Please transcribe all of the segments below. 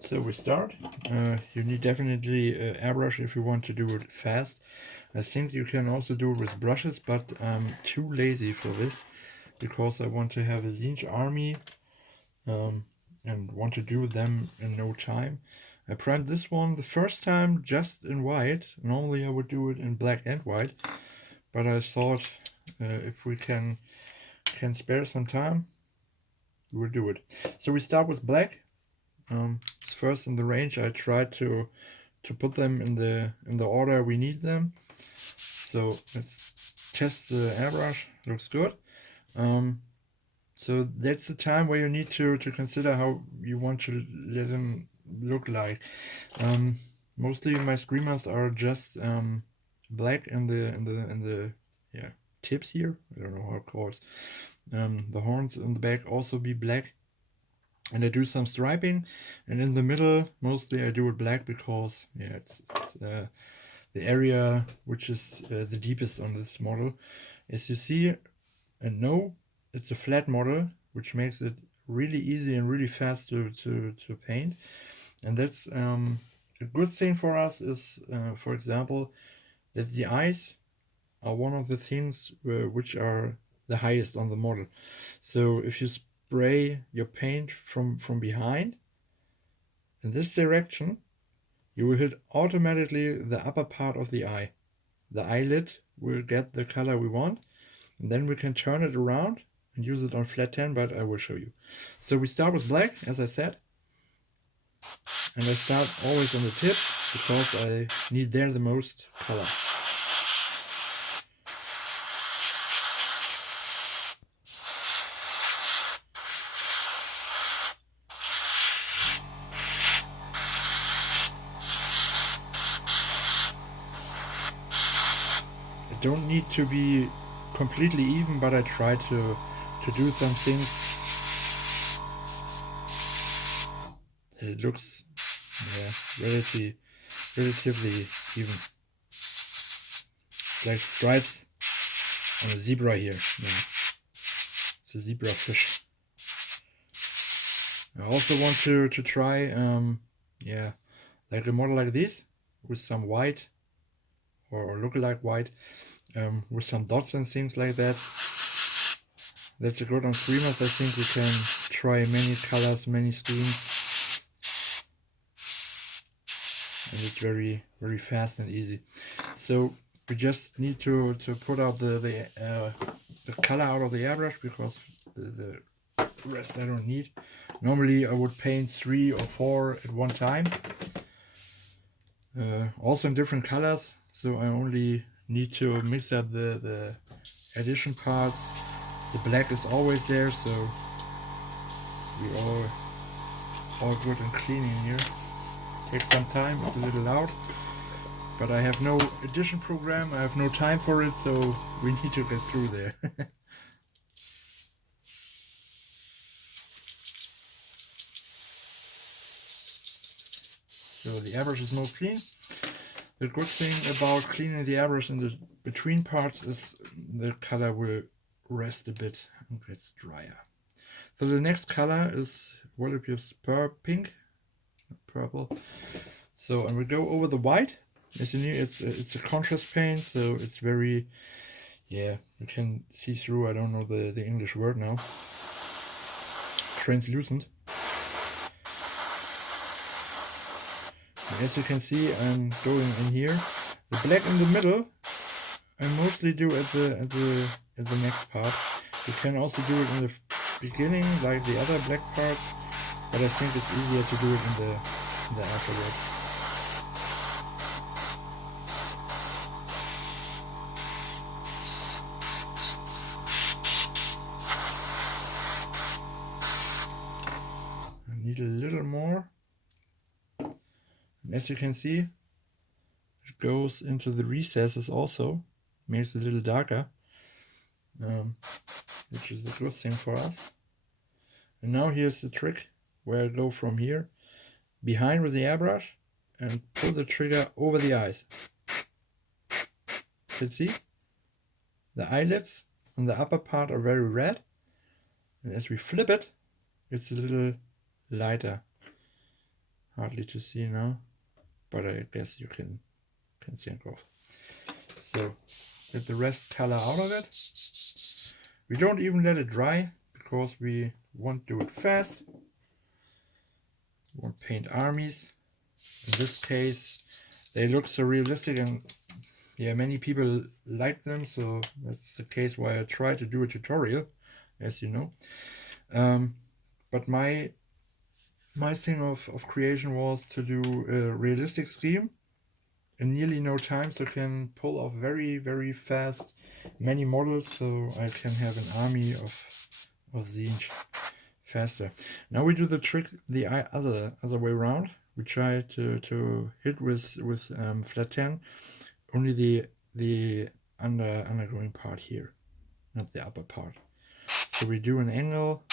So we start. You need definitely an airbrush if you want to do it fast. I think you can also do it with brushes, but I'm too lazy for this because I want to have a tzeentch army um, and want to do them in no time. I primed this one the first time just in white. Normally I would do it in black and white, but I thought if we can spare some time, we'll do it. So we start with black. It's first in the range. I tried to put them in the order we need them. So let's test the airbrush. Looks good. So that's the time where you need to consider how you want to let them look like. Mostly my screamers are just black in the yeah tips here. I don't know how it calls. The horns in the back also be black, and I do some striping, and in the middle mostly I do it black because yeah it's the area which is the deepest on this model. As you see and know, it's a flat model, which makes it really easy and really fast to paint. And that's a good thing for us is, for example, that the eyes are one of the things which are the highest on the model. So if you spray your paint from behind in this direction, you will hit automatically the upper part of the eye. The eyelid will get the color we want, and then we can turn it around and use it on flat 10, but I will show you. So we start with black, as I said, and I start always on the tip because I need there the most color. It don't need to be completely even, but I try to do some things that it looks relatively even. Like stripes on a zebra here. Yeah. It's a zebra fish. I also want to try like a model like this with some white or look-alike white with some dots and things like that. That's a good on streamers. I think we can try many colors, many schemes, and it's very fast and easy. So we just need to put out the color out of the airbrush because the rest I don't need. Normally I would paint 3 or 4 at one time, also in different colors, so I only need to mix up the addition parts. The black is always there, so we all good and cleaning here. Takes some time, it's a little loud, but I have no addition program, I have no time for it, so we need to get through there. So the airbrush is more clean. The good thing about cleaning the airbrush in the between parts is the color will rest a bit and gets drier. So the next color is Voluptuous purple. So and we go over the white. As you know, it's a contrast paint, so it's very you can see through. I don't know the English word now. Translucent. As you can see, I'm going in here. The black in the middle, I mostly do at the next part. You can also do it in the beginning, like the other black part, but I think it's easier to do it in the afterwards. I need a little more. And as you can see, it goes into the recesses also, makes it a little darker, which is a good thing for us. And now here's the trick where I go from here behind with the airbrush and pull the trigger over the eyes. You can see the eyelids on the upper part are very red, and as we flip it, it's a little lighter. hardly to see now, but I guess you can think of. So get the rest color out of it. We don't even let it dry because we won't do it fast. We won't paint armies. In this case, they look so realistic, and yeah, many people like them, so that's the case why I try to do a tutorial, as you know. But my thing of creation was to do a realistic scheme in nearly no time, so I can pull off very, very fast many models, so I can have an army of tzeentch faster. Now we do the trick the other way around. We try to hit with flat 10 only the undergoing part here, not the upper part. So we do an angle,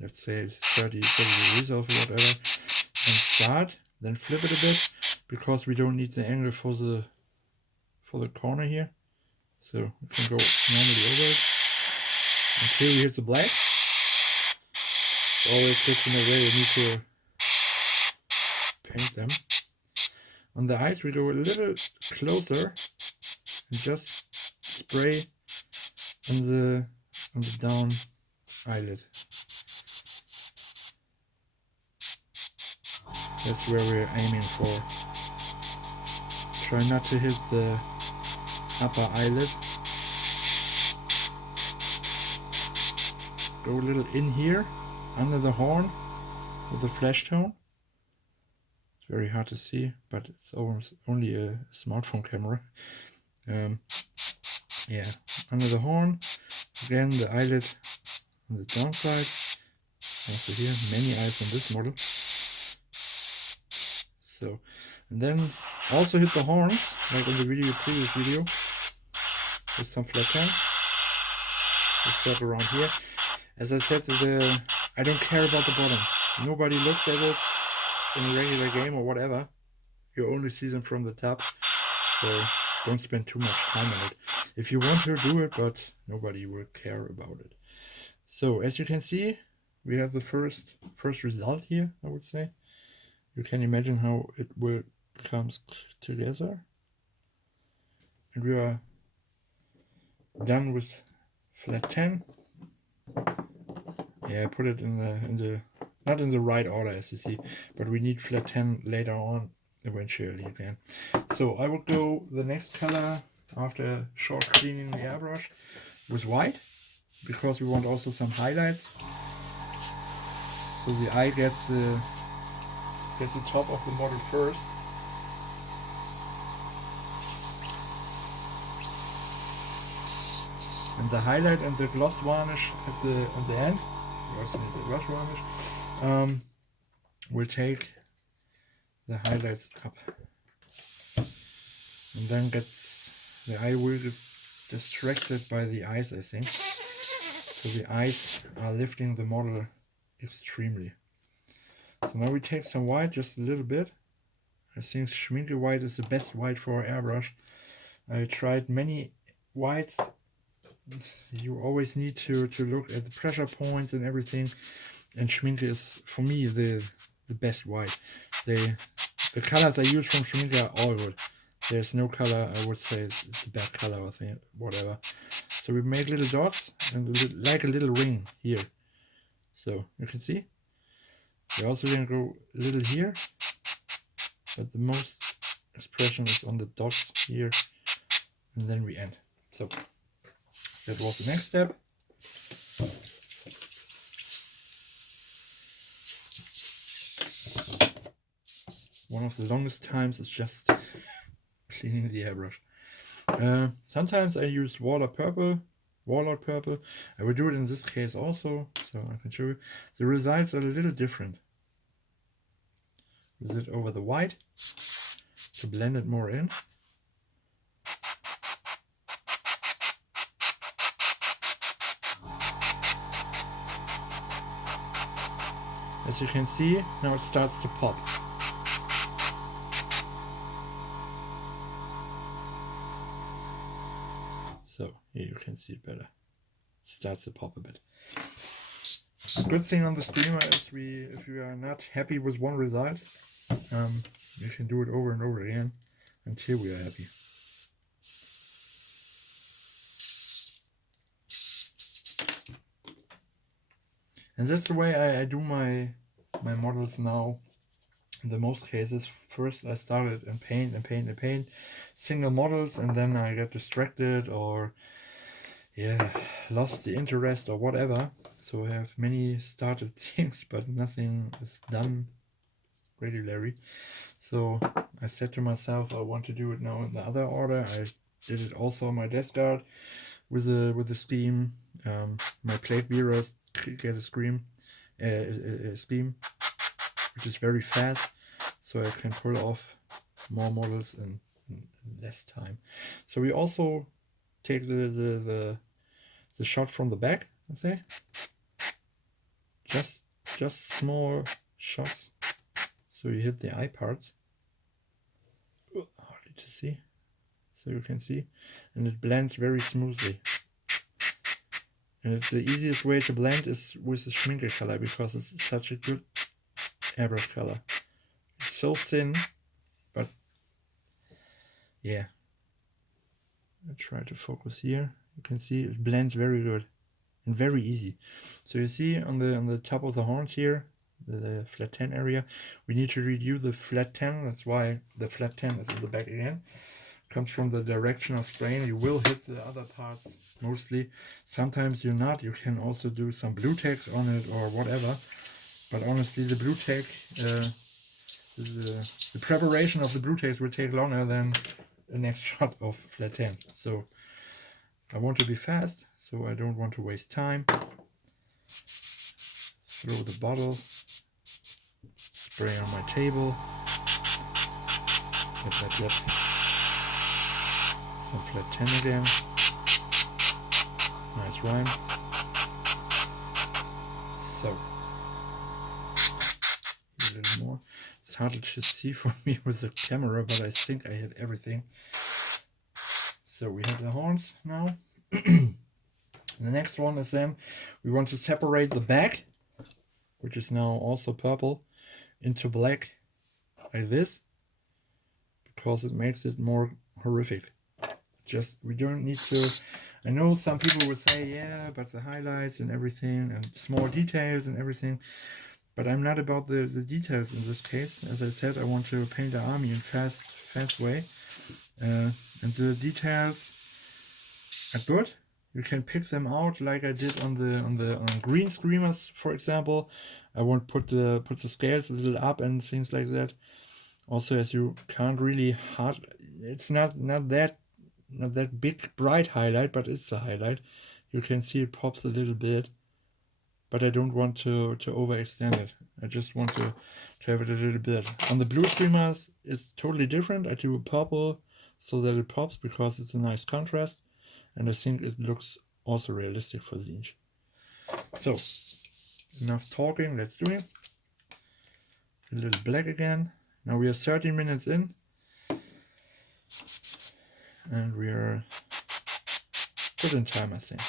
let's say 30 degrees or whatever, and start, then flip it a bit, because we don't need the angle for the corner here. So we can go normally over it until we hit the black. It always gets in the way, you need to paint them. On the eyes we go a little closer and just spray on the down eyelid. That's where we're aiming for. Try not to hit the upper eyelid. Go a little in here, under the horn, with the flash tone. It's very hard to see, but it's almost only a smartphone camera. Yeah, under the horn, again the eyelid on the downside. Also here, many eyes on this model. So, and then also hit the horn, like in the previous video, with some flat pen. Just step around here. As I said, I don't care about the bottom. Nobody looks at it in a regular game or whatever. You only see them from the top, so don't spend too much time on it. If you want to, do it, but nobody will care about it. So as you can see, we have the first result here, I would say. You can imagine how it will come together. And we are done with flat 10. Yeah, I put it in the not in the right order, as you see, but we need flat 10 later on eventually again. So I will go the next color after short cleaning the airbrush with white, because we want also some highlights. So the eye gets the top of the model first. And the highlight and the gloss varnish at the end, we also need the brush varnish, will take the highlights up. And then the eye will get distracted by the eyes, I think. So the eyes are lifting the model extremely. So now we take some white, just a little bit. I think Schminke white is the best white for airbrush. I tried many whites. You always need to look at the pressure points and everything. And Schminke is, for me, the best white. The colors I use from Schminke are all good. There's no color I would say it's the bad color, I think, whatever. So we make little dots and like a little ring here. So you can see. We're also going to go a little here, but the most expression is on the dots here, and then we end. So that was the next step. One of the longest times is just cleaning the airbrush. Sometimes I use Warlord purple. I will do it in this case also, so I can show you. The results are a little different. With it over the white to blend it more in. As you can see, now it starts to pop. So here you can see it better. It starts to pop a bit. Good thing on the streamer is if you are not happy with one result, You can do it over and over again until we are happy. And that's the way I do my models now. In the most cases, first I started and paint single models, and then I get distracted or lost the interest or whatever. So I have many started things, but nothing is done regularly. So I said to myself, I want to do it now in the other order. I did it also on my desk guard with a scheme. My plate bearers get a scheme, which is very fast, so I can pull off more models in less time. So we also take the shot from the back, let's say. Just small shots, so you hit the eye parts. Hard to see, so you can see, and it blends very smoothly. And the easiest way to blend is with the Schminke color, because it's such a good airbrush color. It's so thin, but yeah. I try to focus here. You can see it blends very good and very easy. So you see on the top of the horns here, the flat 10 area, we need to redo the flat 10. That's why the flat 10 is in the back again. Comes from the direction of spraying. You will hit the other parts mostly. Sometimes you're not. You can also do some blue text on it or whatever. But honestly, the blue text, the preparation of the blue text will take longer than the next shot of flat 10. So I want to be fast, so I don't want to waste time. Throw the bottle, spray on my table. Yep. Some flat 10 again. Nice rhyme. So, a little more. It's hard to see for me with the camera, but I think I hit everything. So we have the horns now. The next one is then we want to separate the back, which is now also purple, into black like this, because it makes it more horrific. Just, we don't need to, I know some people would say, yeah, but the highlights and everything and small details and everything, but I'm not about the details in this case. As I said, I want to paint the army in fast way, and the details are good. You can pick them out like I did on green screamers, for example. I won't put the scales a little up and things like that. Also, as you can't really it's not that big bright highlight, but it's a highlight. You can see it pops a little bit, but I don't want to overextend it. I just want to have it a little bit. On the blue screamers, it's totally different. I do purple so that it pops, because it's a nice contrast, and I think it looks also realistic for tzeentch. So, enough talking, let's do it. A little black again. Now we are 13 minutes in, and we are good in time, I think.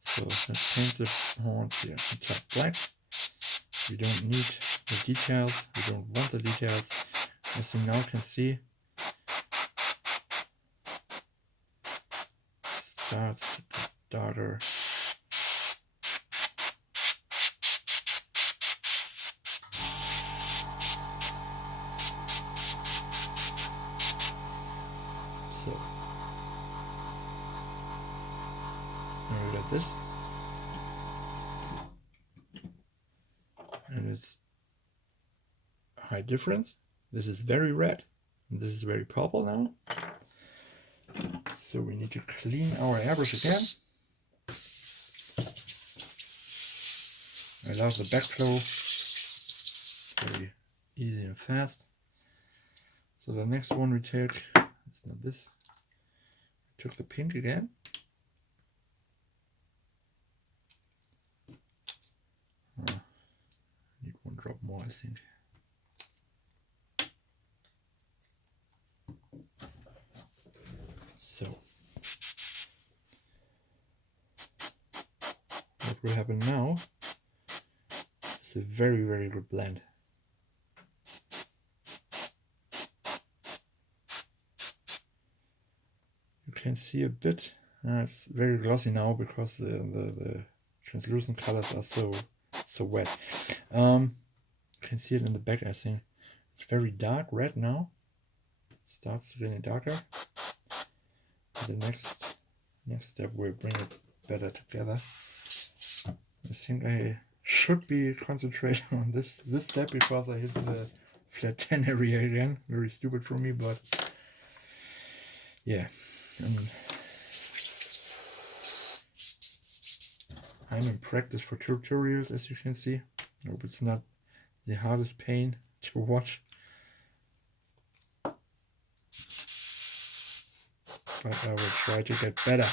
So let's paint the horns here on top black. We don't need the details, we don't want the details. As you now can see, starts to get darker. So now we got this, and it's high difference. This is very red, and this is very purple now. So we need to clean our airbrush again. I love the backflow, very easy and fast. So the next one we take, it's not this, we took the pink again. Need one drop more, I think. So, what will happen now is a very good blend. can see a bit. It's very glossy now because the translucent colors are so wet. You can see it in the back, I think. It's very dark red now. Starts getting darker. The next step will bring it better together. I think I should be concentrating on this step because I hit the flat 10 area again. Very stupid for me, but yeah. I'm in practice for tutorials, as you can see. I hope it's not the hardest pain to watch. But I will try to get better.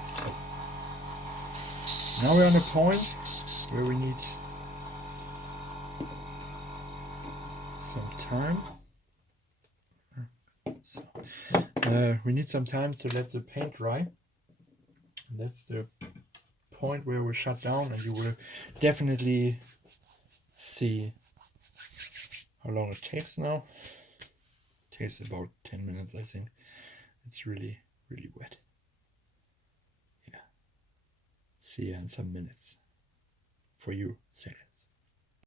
So, now we're on a point where we need some time. So, we need some time to let the paint dry. That's the point where we shut down, and you will definitely see how long it takes now. It takes about 10 minutes, I think. It's really, really wet. Yeah. See you in some minutes. For you, seconds.